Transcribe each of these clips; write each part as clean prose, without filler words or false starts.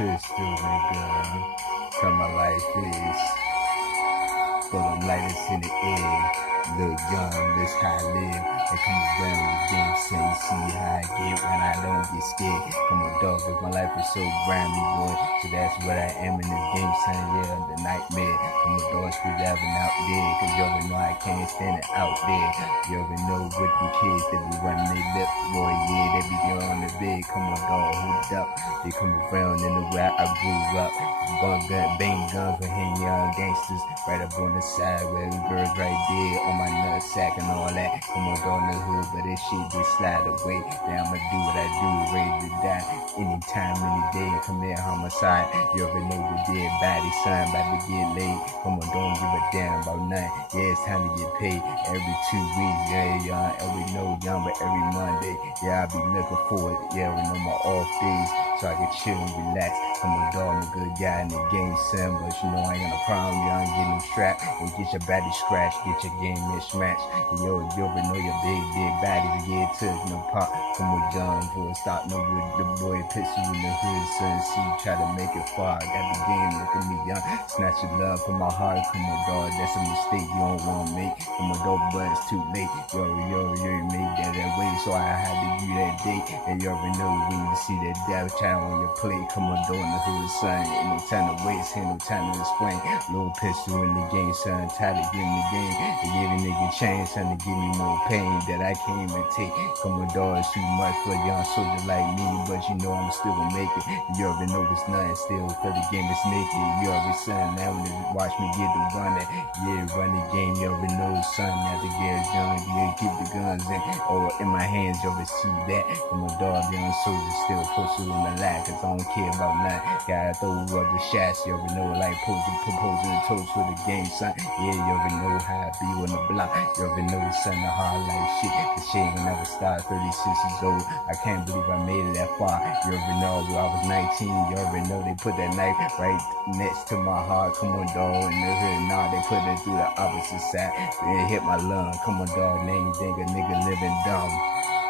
pistol, nigga. Cause my life is full of lighters in the air. Look young, this how I live. They come around the game, say, see how I get when I don't get scared. Come on, dog, cause my life is so grimy, boy. So that's what I am in this game, son. Yeah, the nightmare. Come on, dog, squeeze having out there. Cause you already know I can't stand it out there. You already know with them kids that be running their lip, boy. Yeah, they be on the bed. Come on, dog, hooked up. They come around in the way I grew up. Bang guns with him young gangsters. Right up on the side where the girls right there on my nutsack and all that. Come on, dog, in the hood, but this shit just slide away. Then I'ma do what I do, ready to die. Anytime, any day, commit homicide. You already know the dead body, son, about to get laid. Come on, don't give a damn about nothing. Yeah, it's time to get paid every 2 weeks. Yeah, young, every no young, but every Monday. Yeah, I be looking forward. Yeah, we know my off days, so I can chill and relax. I'm a dog, I'm a good guy in the game, son, but you know I ain't got no problem. Y'all get them strapped and get your body scratched, get your game mismatched. Yo, you already know your big bodies get took no pop. Come with John for a stop, no with the boy pistol in the hood, son. See, try to make it far. I got the game, look at me, young. Snatch your love from my heart. Come on, dog, that's a mistake you don't want to make. Come on, dog, but it's too late. You made that way, so I had to do that day. And you already know when you see that death child on your plate. Come on, dog, in the hood, son. Ain't no time to waste, ain't no time to explain. Little pistol in the game, son. Tired of giving the game and give a nigga chance, son, to give me more pain that I can't even take. Come on, dog, it's too much for a young soldier like me, but you know I'm still gonna make it. You already know it's nothing still, cause the game is naked. You already son, now when they watch me get the running, yeah, run the game. You already know, son, now the gear's young, yeah, keep the guns in, or in my hands, you already see that. Come on, dog, young soldier still posted on the line, cause I don't care about nothing. Gotta throw up the shots, you already know, like proposing the toast for the game, son. Yeah, you already know how I be on the block. You already know, son, the hard life shit. The shit ain't gonna never stop. 36 years old, I can't believe I made it that far. You already know, I was 19. You already know they put that knife right next to my heart. Come on, dog, in the hood. Nah, they put it through the opposite side. Then it hit my lung. Come on, dog, name think a nigga living dumb.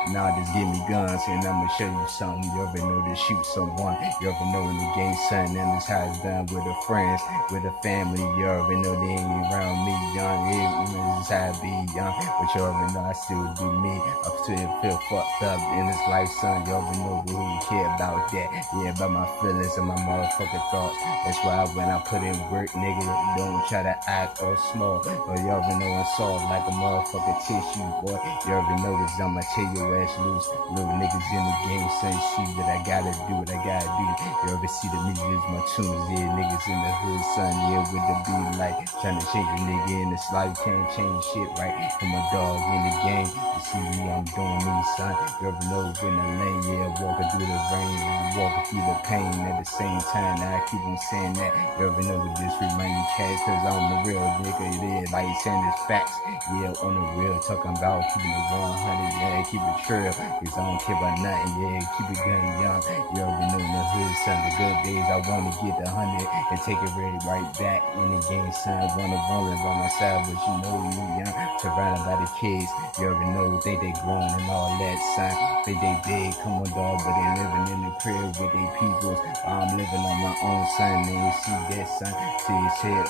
Nah, just give me guns and I'ma show you something. You already know to shoot someone. You already know in the game, son, and this how it's done with the friends, with the family. You already know they ain't around me, young. Yeah, this is how I be, young. But you already know I still do me. I still feel fucked up in this life, son. You already know who care about that. Yeah, about my feelings and my motherfucking thoughts. That's why when I put in work, nigga, don't try to act all small. But you already know I'm soft like a motherfucking tissue, boy. You already know this, I'ma tell you ass loose. Little niggas in the game say shit that I gotta do what I gotta do. You ever see the music is my tunes, yeah, niggas in the hood, son, yeah, with the beat like trying to change a nigga in this life, can't change shit, right? I'm a dog in the game, you see me, I'm doing me, son. You ever know in the lane, yeah, walking through the rain, walking through the pain at the same time. Now I keep on saying that. You ever know that this remind you cats, cause I'm the real nigga, it is like saying it's facts, yeah, on the real, talking about keeping it 100, yeah, keep it trail, cause I don't care about nothing, yeah, keep it gun young. You already know in the hood, son, the good days, I wanna get the 100 and take it right back in the game, son. Wanna live by myself, but you know you young, surrounded by the kids. You already know, think they grown and all that, son. Think they big, come on, dog, but they living in the crib with their peoples. I'm living on my own, son, and you see that, son. See, his head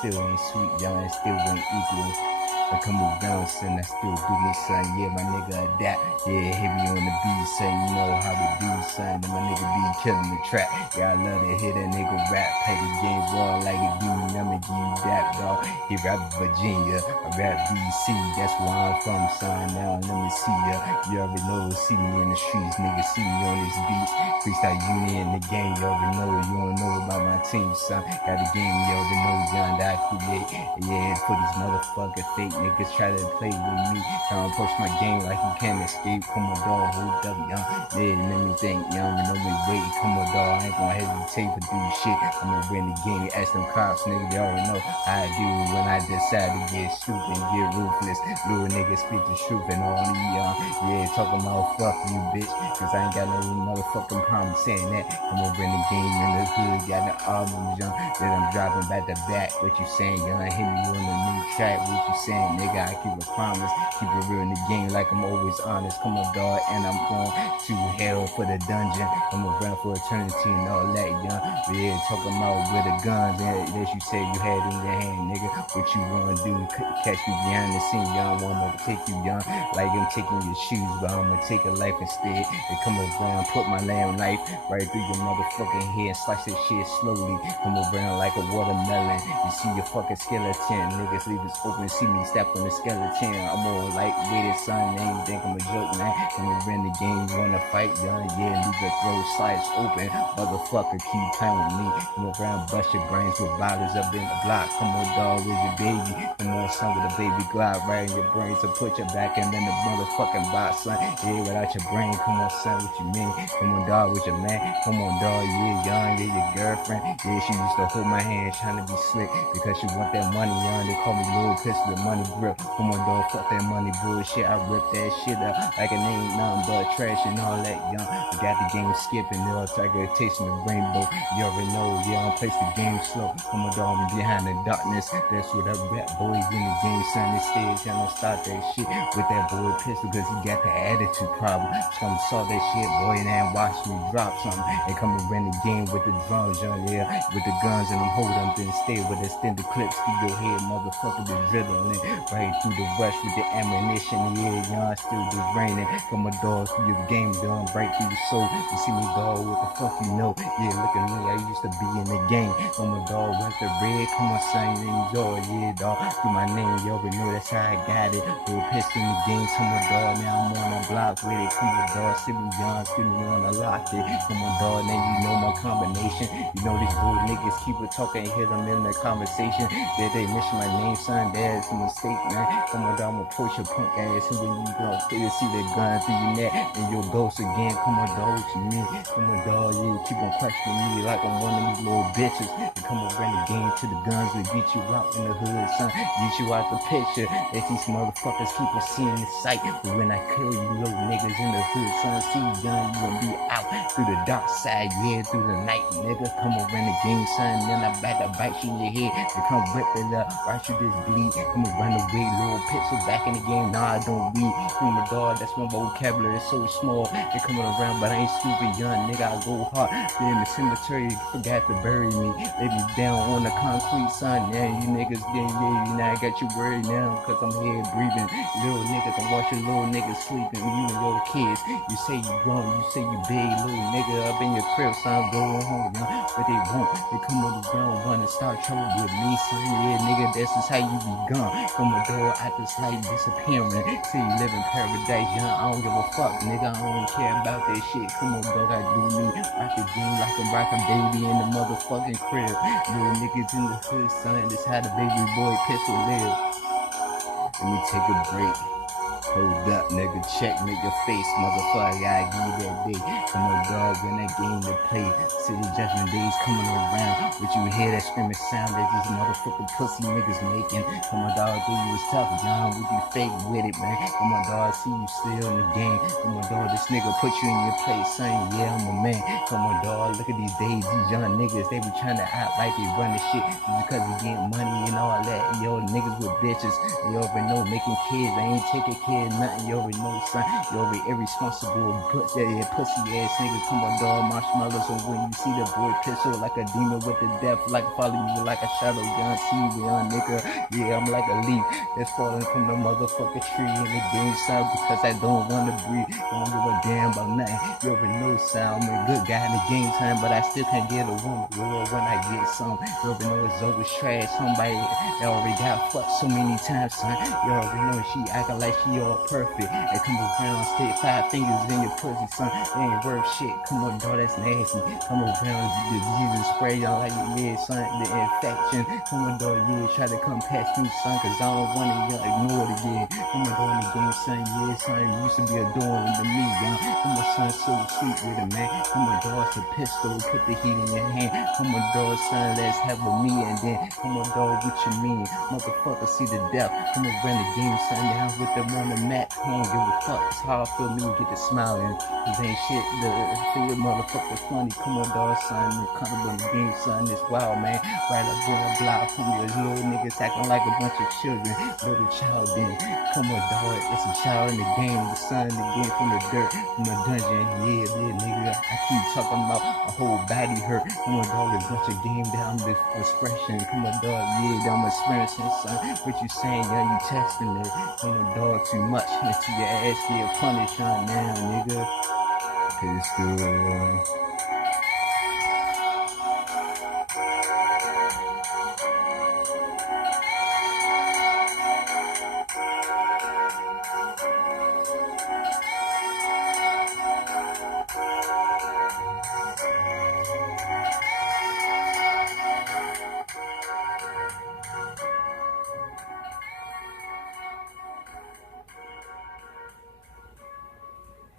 still ain't sweet, young, and still ain't equal. I come around, son, I still do me, son. Yeah, my nigga adapt. Yeah, hit me on the beat, son. You know how we do, son. And my nigga be killing the track. Yeah, I love to hear that nigga rap. Play the game raw like a dude. I'ma give you that, dog. He rap Virginia, I rap BC. That's where I'm from, son. Now let me see ya. You already know, see me in the streets, nigga. See me on this beat. Freestyle Union in the game. You already know. You don't know about my team, son. Got the game. You already know, young. That I create. Yeah, for these motherfucking fake niggas try to play with me, trying to push my game like you can't escape. Come on, dog, hold up, young. Yeah, let me think, young. You know me, wait. Come on, dog, I ain't gonna hesitate for do shit. I'm gonna win the game. Ask them cops, nigga. They already know how I do when I decide to get stupid and get ruthless. Little niggas speak the truth and all me, young. Yeah, talking about fuck you, bitch. Cause I ain't got no motherfucking problem saying that. I'm gonna win the game in the hood. Got the albums, young. That I'm dropping back to back. What you saying, young? Hit me on the new track. What you saying? nigga. I keep a promise, keep it real in the game like I'm always honest. Come on, dog, and I'm going to hell for the dungeon. I'm around for eternity and all that, young. Yeah, talking about with the guns that you said you had in your hand, nigga. What you wanna do? Catch me behind the scene, young. I'ma take you, young, like I'm taking your shoes, but I'ma take a life instead. And come around, put my lamb knife right through your motherfucking head, slice that shit slowly. Come around like a watermelon. You see your fucking skeleton, niggas leave us open, see me step on the skeleton. I'm all lightweighted, son. They ain't think I'm a joke, man. Come around the game, you wanna fight, young? Yeah, leave the throat slice open. Motherfucker, keep playing with me. Come around, bust your brains with bottles up in the block. Come on, dog, with your baby. Come on, son, with a baby glide right in your brain. So put your back and then the motherfucking box, son. Yeah, without your brain. Come on, son, what you mean? Come on, dog, with your man. Come on, dog, yeah, young, yeah, your girlfriend. Yeah, she used to hold my hand trying to be slick because she want that money, young. They call me Lil Pistol, the money grip. Come on, dog, fuck that money bullshit. I rip that shit up like it ain't nothing but trash and all that, young. We got the game skipping, you know, it's like a taste of the rainbow. You already know, yeah, I don't place the game slow. Come on, dog, I'm behind the darkness. That's what I rap boys in the game, son. Instead, y'all don't start that shit with that boy Pistol because he got the attitude problem. So I'm saw that shit, boy, and then watch me drop something. And come around the game with the drums, young, yeah, with the guns and I'm holding them, then stay with extended clips through your head, motherfucker, the drilling right through the rush with the ammunition, yeah, young, still the raining. Come on, dog, through your game, done right through the soul. You see me, dog, what the fuck you know? Yeah, look at me, I used to be in the game. Come on, dog, with the red, come on, son, enjoy, yeah, dog, through my name, you already know that's how I got it. Little pistol in the game, come on, dog, now I'm on the block with it. Come on, dog, see me, young, see me on the lock it. Come on, dog, now you know my combination. You know these little niggas keep it talking and hit them in the conversation. That they mention my name, son, that's a mistake, man. Come on, dog, I'ma push your punk ass. And when you go, you see that gun through your neck and your ghost again. Come on, dog, what you mean? Come on, dog, yeah, keep on questioning me like I'm one of these little bitches. And come around the game to the guns and beat you out in the hood, son. Get you out the picture. That these motherfuckers keep on seeing the sight. But when I kill you little niggas in the hood, son, see you gun, you gon' be out through the dark side, yeah, through the night, nigga. Come around the game, son, then I back to bite you in your head. They come rip it up, watch you just bleed. Come around the way, little pistol back in the game. Nah, I don't read. Come on, dog, that's my vocabulary, it's so small. They coming around, but I ain't stupid, young nigga. I go hard. They in the cemetery, forgot to bury me. They be down on the concrete, son. Now you niggas, yeah, you now I got you worried now, cause I'm here breathing. Little niggas, I'm watching little niggas sleeping. You and your kids, you say you grown, you say you big, little nigga up in your crib, son, go home, young. But they won't. They come on the ground, wanna start trouble with me, son. Yeah, nigga, that's just how you be gone. Come on, dog, I just like disappearing. See you live in paradise, young. I don't give a fuck, nigga. I don't care about that shit. Come on, dog, I do me. Rock the game like a rockin' baby in the motherfucking crib. Little niggas in the hood, son. This how the baby boy Pistol live. Let me take a break. Hold up, nigga, checkmate your face, motherfucker, I give you that day. Come on, dog, when that game to play. See the judgment days coming around. But you hear that screaming sound that these motherfucking pussy niggas making. Come on, dog, think you was tough, John, we be fake with it, man. Come on, dog, see you still in the game. Come on, dog, this nigga put you in your place, son, yeah, I'm a man. Come on, dog, look at these days, these young niggas, they be trying to act like they run the shit because they getting money and all that. And yo, niggas with bitches, and you already know, making kids, they ain't taking kids. Nothing, you already know, son. You already irresponsible, pussy ass nigga. Come on, dog, marshmallows. And when you see the boy Pistol like a demon with the death, like follow you like a shadow, young see, young nigga. Yeah, I'm like a leaf that's falling from the motherfucking tree in the game, son. Because I don't wanna breathe, don't give a damn about nothing. You already know, son. I'm a good guy in the game, son, but I still can't get a woman. Girl, when I get some, you already know it's always trash. Somebody that already got fucked so many times, son. You already know she acting like she all perfect. And come around, stick 5 fingers in your pussy, son. They ain't worth shit. Come on, dog, that's nasty. Come around, the disease spray on like your head, son. The infection. Come on, dog, yeah, try to come past me, son, cause I don't want to ignore it again. Come on, dog, in the game, son, yeah, son, you used to be adoring to me, young. Come on, son, so sweet with it, man. Come on, dog, it's a pistol, put the heat in your hand. Come on, dog, son, let's have a me, and then come on, dog, what you mean? Motherfucker, see the death. Come around the game, son, down with them on the mat. I don't give a fuck? It's hard for me to get to smiling. Cause ain't shit the feel motherfucker funny. Come on, dog, son. No comfortable in the game, son. It's wild, man. Right up on the block from these little niggas acting like a bunch of children. Little child then. Come on, dog. It's a child in the game. The son in the game from the dirt, from the dungeon. Yeah, nigga. I keep talking about a whole body hurt. Come on, dog. There's a bunch of game down this expression. Come on, dog. Yeah, down my experiencing, son. What you saying, yeah, you testing it. Come on, dog, too much. Until your ass get punished, huh, now, nigga. Pistol.